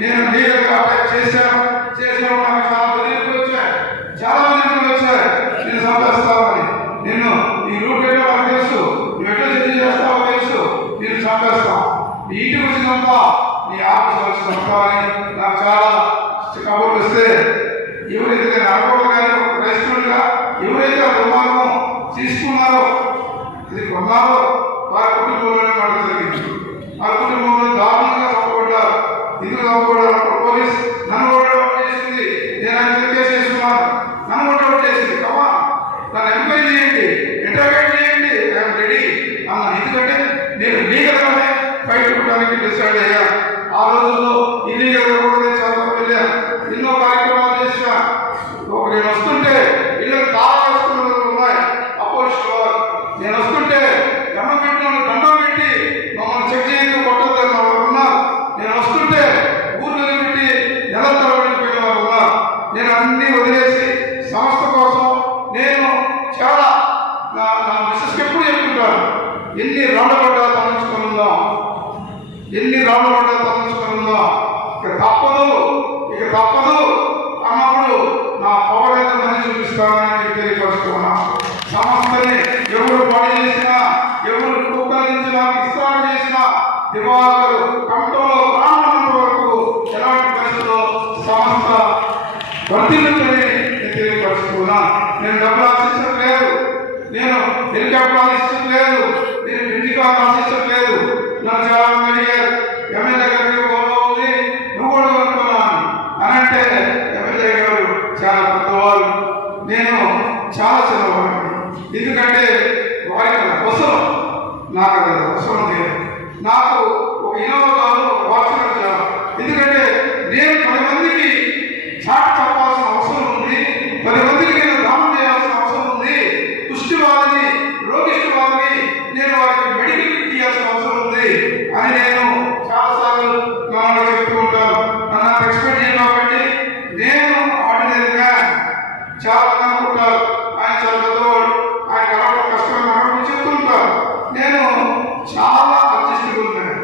నేను లీగల్గా అప్లై చేశాను. చేసినప్పుడు నాకు చాలా బెదిరింపులు వచ్చాయి, చాలా బెదిరింపులు వచ్చాయి. నేను చంపేస్తామని, నిన్ను ఈ రూట్ ఎట్లా మనకు తెలుసు, నువ్వు ఎట్లా చర్య చేస్తావో తెలుసు, నేను చంపేస్తాం, నీ ఇంటికి వచ్చినంత నీ ఆఫీస్ వచ్చినంత అని నాకు చాలా కబుర్లు వస్తే, ఎవరైతే నేను అనుకోవడం కానీ ఒక క్రైస్తవుడిగా ఎవరైతే ఆ రుమాలను తీసుకున్నారో ఇది కొన్నారో వారి కుటుంబంలోనే మాట జరిగింది. వారి కుటుంబంలో దారుణంగా చంపబడ్డారు. ఎందుకు చంపబడ్డారు? పోలీస్ నన్ను ఓట్ చేసింది, నేను ఆయన కేసు వేసుకున్నాను, నన్ను ఓట్ చేసింది. కమా నన్ను ఎంక్వైరీ చేయండి, ఇంటర్వ్యూ చేయండి, ఐఎమ్ రెడీ అన్న. ఎందుకంటే నేను లీగల్గానే బయటపడడానికి డిసైడ్ అయ్యా. ఆ రోజుల్లో ఇల్లీగల్గా కూడా నేను చాలా వెళ్ళాను, ఎన్నో కార్యక్రమాలు చేసిన. నేను వస్తుంటే ఇళ్ళకి తాళ వేసుకున్న రోజులు ఉన్నాయి. అపోజిషన్ వారు నేను వస్తుంటే దండం పెట్టిన దండం పెట్టి మమ్మల్ని చెక్ చేయడం కొట్టద్దని వాళ్ళు ఉన్నారు. నేను వస్తుంటే ఊర్లో పెట్టి నెల తరబడిపోయిన వాళ్ళు ఉన్నారు. నేను అన్ని వదిలేసి సంస్థ కోసం నేను చాలా నా మిస్సెస్కి ఎప్పుడు చెప్తుంటాను, ఎన్ని రాళ్ళు పడ్డా తలంచుకొని ఉందాం, ఎన్ని రాళ్ళు పడ్డా తలంచుకొని ఉందాం, ఇక తప్పదు అన్నప్పుడు నా పవర్ అయితే మళ్ళీ చూపిస్తానని తెలియపరుచుకున్నా. సంస్థని ఎవరు పని చేసినా, ఎవరు కుక్కలించినా, విస్తరణ చేసినా, దివాకరు కంటోలో ప్రాణాలంత వరకు ఎలాంటి పరిస్థితుల్లో సంస్థ వర్తిల్లుతుందని తెలియపరుచుకున్నా. నేను డబ్బులు ఆశించడం లేదు, నేను హెలికాప్టర్ ఆశించడం లేదు, నేను ఇంటికారు ఆశించడం లేదు. నన్ను చాలా మంది అడిగారు, ఎమ్మెల్యే గారికి గౌరవం నువ్వు కూడా అనుకున్నాను అని అంటే, ఎమ్మెల్యే గారు చాలా పెద్దవాళ్ళు, నేను చాలా చిన్నవాడిని. ఎందుకంటే వారికి అవసరం, నాకు అది అవసరం లేదు. నాకు ఒక ఇన్నోవా కాదు, ఒక వాట్సాప్ చేయాలి. ఎందుకంటే నేను 10 మందికి చాట్ చెప్పాల్సిన అవసరం ఉంది, 10 మందికి నేను దానం చేయాల్సిన అవసరం ఉంది. పుష్టివాదిని, రోగిష్టివాదిని నేను వారికి మెడికల్ కిట్ ఇవ్వాల్సిన అవసరం ఉంది అని నేను చాలాసార్లు నాన్న చెప్తూ ఉంటాను. నన్ను ఎక్స్పెక్ట్ చేయను కాబట్టి నేను ఆర్డినరీగా చాలా అనుకుంటారు, ఆయన చాలా పెద్దవాడు, ఆయన కలవడం కష్టం అని చెప్తుంటారు. నేను చాలా అడ్జస్ట్గా ఉన్నాను.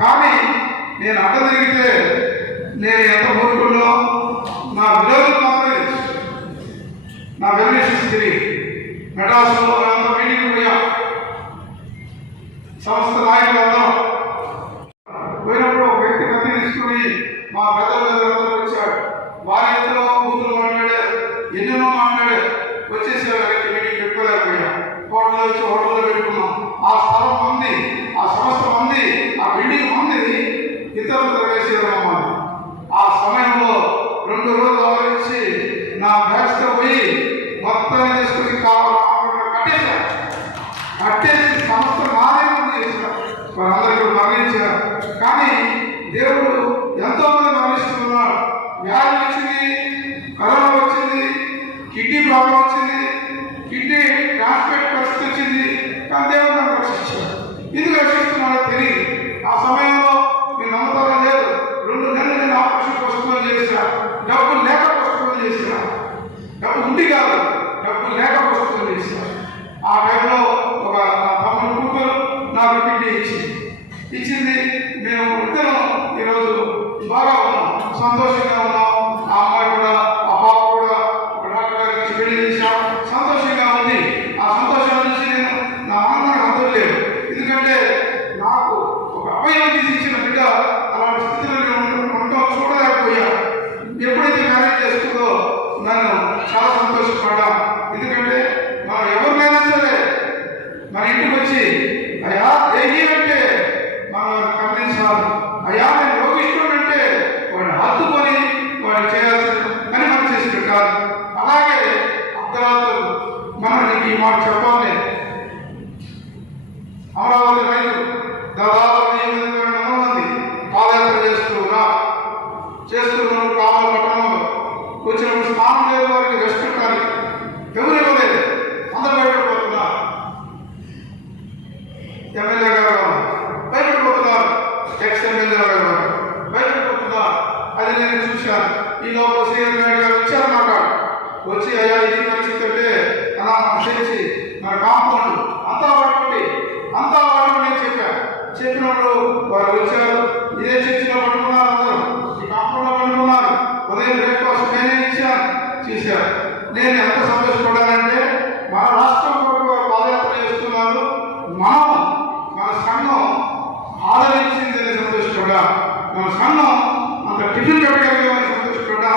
కానీ నేను అడ్డ తిరిగితే నేను ఎంత కోరుకున్నా నా విరోధం మాత్రమే తెలుసు. నా వెల్నేషన్స్ తిరిగి మెడ్రాస్లో అంత మీటింగ్ పోయా, సంస్థ నాయకులందరం పోయినప్పుడు ఒక వ్యక్తి కత్తి తీసుకుని మా పెద్దలందరూ వచ్చాడు. వారి ఎంతో కూతురు మాట్లాడారు, ఎన్నెన్నో మాట్లాడారు. వచ్చేసారు, మీటింగ్ పెట్టుకోలేకపోయా. హోటల్లో వచ్చి హోటల్లో పెట్టుకున్నాం. ఆ స్థలం మంది, ఆ సంస్థ మంది, ఆ బిల్డింగ్ మంది, ఇతరులు ప్రవేశించడం. ఆ సమయంలో 2 రోజులు ఆలోచించి నా బ్యాగ్స్తో పోయి మొత్తం తీసుకుని కట్టేసి సంస్థ నాదే ముందు చేశారు. వారందరికీ మరణించారు. కానీ దేవుడు ఎంతో మంది మరణిస్తున్నాడు. వ్యాధి వచ్చింది, కరోనా వచ్చింది, కిడ్నీ ప్రాబ్లం వచ్చింది, కిడ్నీ ట్రాన్స్ప్లాంట్ పరిస్థితి వచ్చింది. కానీ దేవుడు నన్ను రక్షించాడు. ఎందుకు రక్షిస్తున్నాడో తెలియదు. ఆ సమయంలో నేను నమ్మతానో లేదు, 2 నెలలు నేను ఆపరేషన్ పోస్ట్పోన్ చేశాను. డబ్బులు లేక పోస్ట్పోన్ చేశాను. డబ్బు ఉండి కాదు, డబ్బులు లేక పోస్ట్పోన్ చేశాను. ఆ టైంలో ఒక నా తమ్ముడు కూతురు నాకు కిడ్నీ ఇచ్చింది. మేము ఇద్దరం ఈరోజు బాగా ఉన్నాం, సంతోషంగా ఉన్నాం. ఆ అమ్మాయి కూడా, ఆ పాప కూడా ఒక డాక్టర్ గారి నుంచి పెళ్లి చేశాం, సంతోషంగా ఉంది. ఆ సంతోషాన్ని చూసి నేను నా ఆనందానికి అంతం లేదు. ఎందుకంటే నాకు ఒక అభయం తీసి ఇచ్చిన బిడ్డ అలాంటి స్థితిలో ఉండటం చూడలేకపోయా. ఎప్పుడైతే మ్యారేజ్ చేసుకుందో నన్ను చాలా సంతోషపడ్డా. ఎందుకంటే మనం ఎవరినైనా సరే మన ఇంటికి వచ్చి అయ్యా దేహి అంటే మనం గమనించాలి. అయ్యా నేను రోగిష్ఠుడు అంటే వాడిని హత్తుకొని వాడిని చేయాల్సి అని మనం చేసి పెట్టాలి. అలాగే అర్ధరాత్రులు మనం నీకు ఈ మాట చెప్పాలి. అమరావతి రైతులు దాదాపు 800 మంది పాదయాత్ర చేస్తున్నారు. కావాలి పట్టణంలో వచ్చినప్పుడు స్నానం లేదు, వారికి రెస్ట్ పెట్టాలి, ఎవరు ఇవ్వలేదు, అందరూ బయటపడిపోతున్నారు. ఎమ్మెల్యే గారు బయటపడిపోతున్నారు, ఎమ్మెల్యే గారు బయటపడిపోతున్నారు. అది నేను చూశాను. ఈ లోపల సీఎం నాయుడు గారు వచ్చారన్నమాట. వచ్చి అయ్యా ఇది పరిస్థితి అంటే అలా చేసి మన కాంపౌండ్ అంతా పట్టుకోండి నేను చెప్పాను. చెప్పినప్పుడు వారు వచ్చారు. ఇదే చర్చిలో పట్టుకున్నారు అందరూ. ఈ సంతోషపడ్డా. మన సంఘం అంత టిఫిన్ పెట్టగలిగామని సంతోషపడ్డా.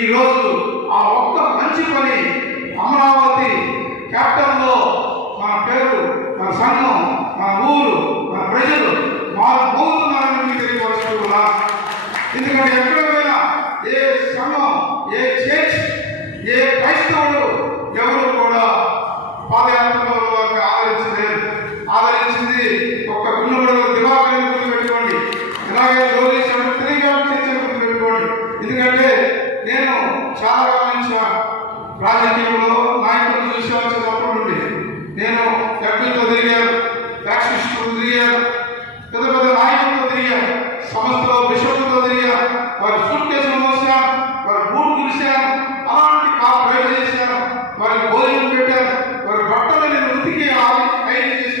ఈ రోజు ఆ ఒక్క మంచి పని అమరావతి క్యాపిటల్లో మన పేరు, మన సంఘం, మన ఊరు, మన ప్రజలు మారుతున్నారని మీకు తెలియపరుచుకున్నా. ఎందుకంటే ఎక్కడ పోయినా ఏ సంఘం, ఏ చర్చ్, ఏ క్రైస్తవుడు ఎవరు కూడా పాదయాత్రలో వారిని ఆదరించలేదు. ఆదరించింది ఒక్క గుండె దివాకరణ పెట్టుకోండి, ఇలాగే పెట్టుకోండి. ఎందుకంటే నేను చాలా గమనించా, రాజకీయంలో నాయకులు చూసి వచ్చినప్పటి నుండి నేను ఎంపీతో తిరిగాను, ఫ్యాక్షనిస్టులతో తిరిగాను, పెద్ద పెద్ద నాయకులతో తిరిగాను, సంస్థలో బిషప్లతో తిరిగాను, వారి సూట్ కేసులు మోసాను, వారి బూట్ చూశాను, అలాంటి కాపు రైడ్ చేశాను, వారికి భోజనం పెట్టాను, వారి బట్టలు నేను ఉతికి ఐదు చేసి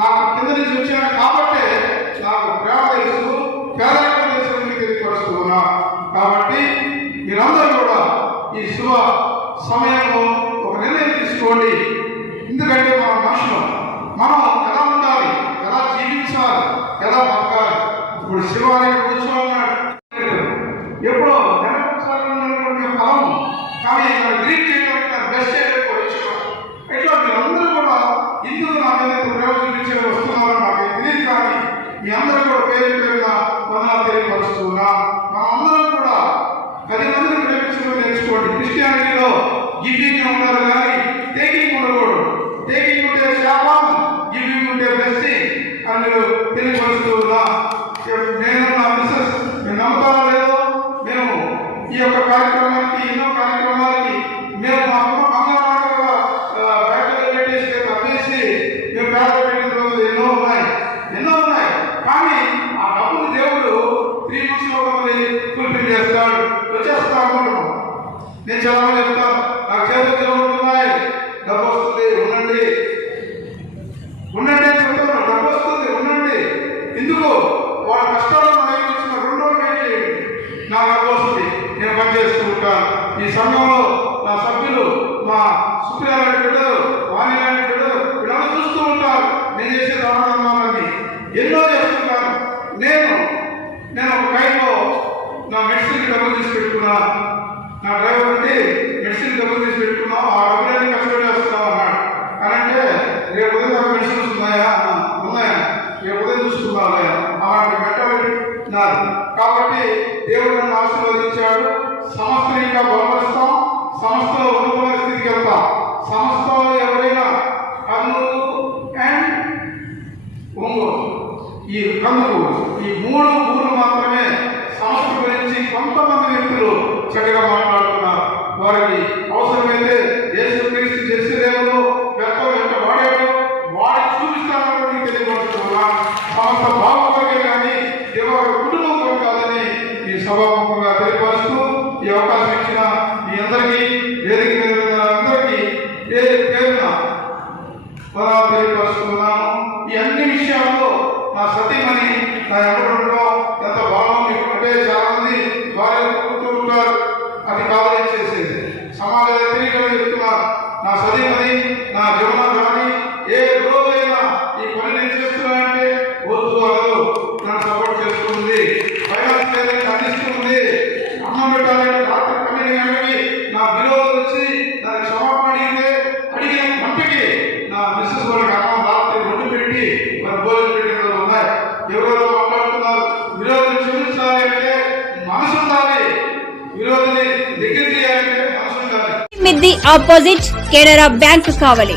నాకు కింద నుంచి వచ్చాను కాబట్టి నాకు ప్రేమ తెలుసు, పేదరికం తెలుసు తెలియపరుస్తున్నా. కాబట్టి మీరందరూ కూడా ఈ శుభ సమయంలో ఒక నిర్ణయం తీసుకోండి. ఎందుకంటే మన మనుషులు మనం ఎలా ఉండాలి, ఎలా జీవించాలి, ఎలా బతకాలి. ఇప్పుడు శివాలయం కూర్చోన్నాడు, ఎప్పుడో నెలకొకసారి ఉన్నటువంటి ఫలం, కానీ గ్రీక్ చేయడానికి బెస్ట్ ఎట్లా మీరందరూ కూడా ఇందుకు నా మీద ప్రేమ చూపించే వస్తున్నారో నాకు తెలియదు. కానీ మీ అందరూ కూడా పేరు పేరున వందనాలు తెలియపరుస్తున్నా. మనందరం కూడా 10 మందిని ప్రేమించడం నేర్చుకోండి. క్రిస్టియానిటీలో గివింగ్ ఉంటారు కానీ టేకింగ్ ఉండకూడదు. టేకింగ్ ఉంటే శాపం, గివింగ్ ఉంటే బ్లెస్సింగ్ అని తెలియపరుస్తూ ఉన్నా. నేను నా మిస్సెస్ మేము నమ్ముతామో లేదో, మేము ఈ యొక్క కార్యక్రమానికి, ఎన్నో కార్యక్రమాలకి మేము మా అమ్మ బ్యాటరీ పెట్టేసి తప్పేసి మేము పేద పెట్టిన రోజులు ఎన్నో ఉన్నాయి. కానీ ఆ డబ్బులు దేవుడు 3 months లో ఫుల్ఫిల్ చేస్తాడు, వచ్చేస్తాడు. నేను చాలా చెప్తాను, నాకు చేతులు ఉంటున్నాయి, డబ్బు వస్తుంది, ఉండండి అని చెప్తాను. డబ్బు వస్తుంది, ఉండండి. ఎందుకు? వాళ్ళ కష్టాలు నా దగ్గర వచ్చిన 2 రోజులు వెయిట్ చేయండి, నా డబ్బు వస్తుంది, నేను పని చేస్తూ ఉంటాను. ఈ సమయంలో నా సభ్యులు, మా సుప్రియ లాంటి బిడ్డలు, వాణి లాంటి బిడ్డలు వీళ్ళందరూ చూస్తూ ఉంటారు. నేను చేసే దానాన్ని ఎన్నో చేస్తుంటాను. నేను ఒక టైంలో నా మెడిసిన్కి డబ్బులు తీసి పెట్టుకున్నా. నా డ్రైవర్ అంటే మెడిసిన్ డబ్బులు తీసి పెట్టుకున్నావు, ఆ డబ్బులన్నీ కష్టపడి వస్తున్నావు అన్నాడు. అంటే రేపు ఉదయం నాకు మెడిసిన్స్ ఉన్నాయా? రేపు ఉదయం చూసుకున్నావా? అలాంటి పెట్టాలన్నారు. కాబట్టి దేవుడు నన్ను ఆశీర్వదించాడు. సంస్థను ఇంకా బలపరుస్తాం, సంస్థలో ఉన్నతమైన స్థితికి వెళ్తాం. సంస్థలో ఎవరైనా కర్నూలు అండ్ ఒంగోలు, ఈ కందుకూరు, ఈ 3 ఊర్లు మాత్రమే సంస్థ గురించి కొంతమంది వ్యక్తులు చక్కగా మాట్లాడుతున్నారు. వారికి అవసరమైతే యేసుక్రీస్తు జెరూసలేములో వెంట వాడాడు, వాడి చూపిస్తానని తెలియపరుస్తున్నా. సంస్థ బాగుపడే కానీ దేవుడి కుటుంబం కొనకాలని ఈ సభాముఖంగా తెలియపరుస్తూ ఈ అవకాశం ఇచ్చిన మీ అందరికీ, వేదిక మీద అందరికీ పేరున తెలియపరుస్తున్నాను. ఈ అన్ని విషయాల్లో నా సతీమణి నా ఎవరు ఎంత బాగుంది. అంటే చాలా మంది భార్యలు కూర్చూ ఉంటారు, అది కావాలి చేసేది సమాజ తెలియక చెప్తున్నారు. నా సతీమణి నా జీవనం కానీ ఏ రోజైనా ఈ పని నేను చేస్తున్నానంటే వద్దు అనదు, నన్ను సపోర్ట్ చేస్తుంది, ఫైనాన్స్ చేయడానికి అందిస్తుంది. అన్నం పెట్టాలంటే రాత్రి 12 గంటలకి నా విరోధులు వచ్చి దానికి క్షమాపణ అడిగిన గంటకి నా మిస్సెస్ వాళ్ళకి అన్నం రాత్రి ఒడ్డు పెట్టి మరి భోజనం పెట్టిన రోజులు ఉన్నాయి. ఎవరెవరో మాట్లాడుతున్నారు. విరోధిని క్షమించాలి అంటే మనసు ఉండాలి, విరోధిని దగ్గర చేయాలంటే మనసు ఉండాలి. మిద్ది ఆపోజిట్ కెనరా బ్యాంక్ కావాలి.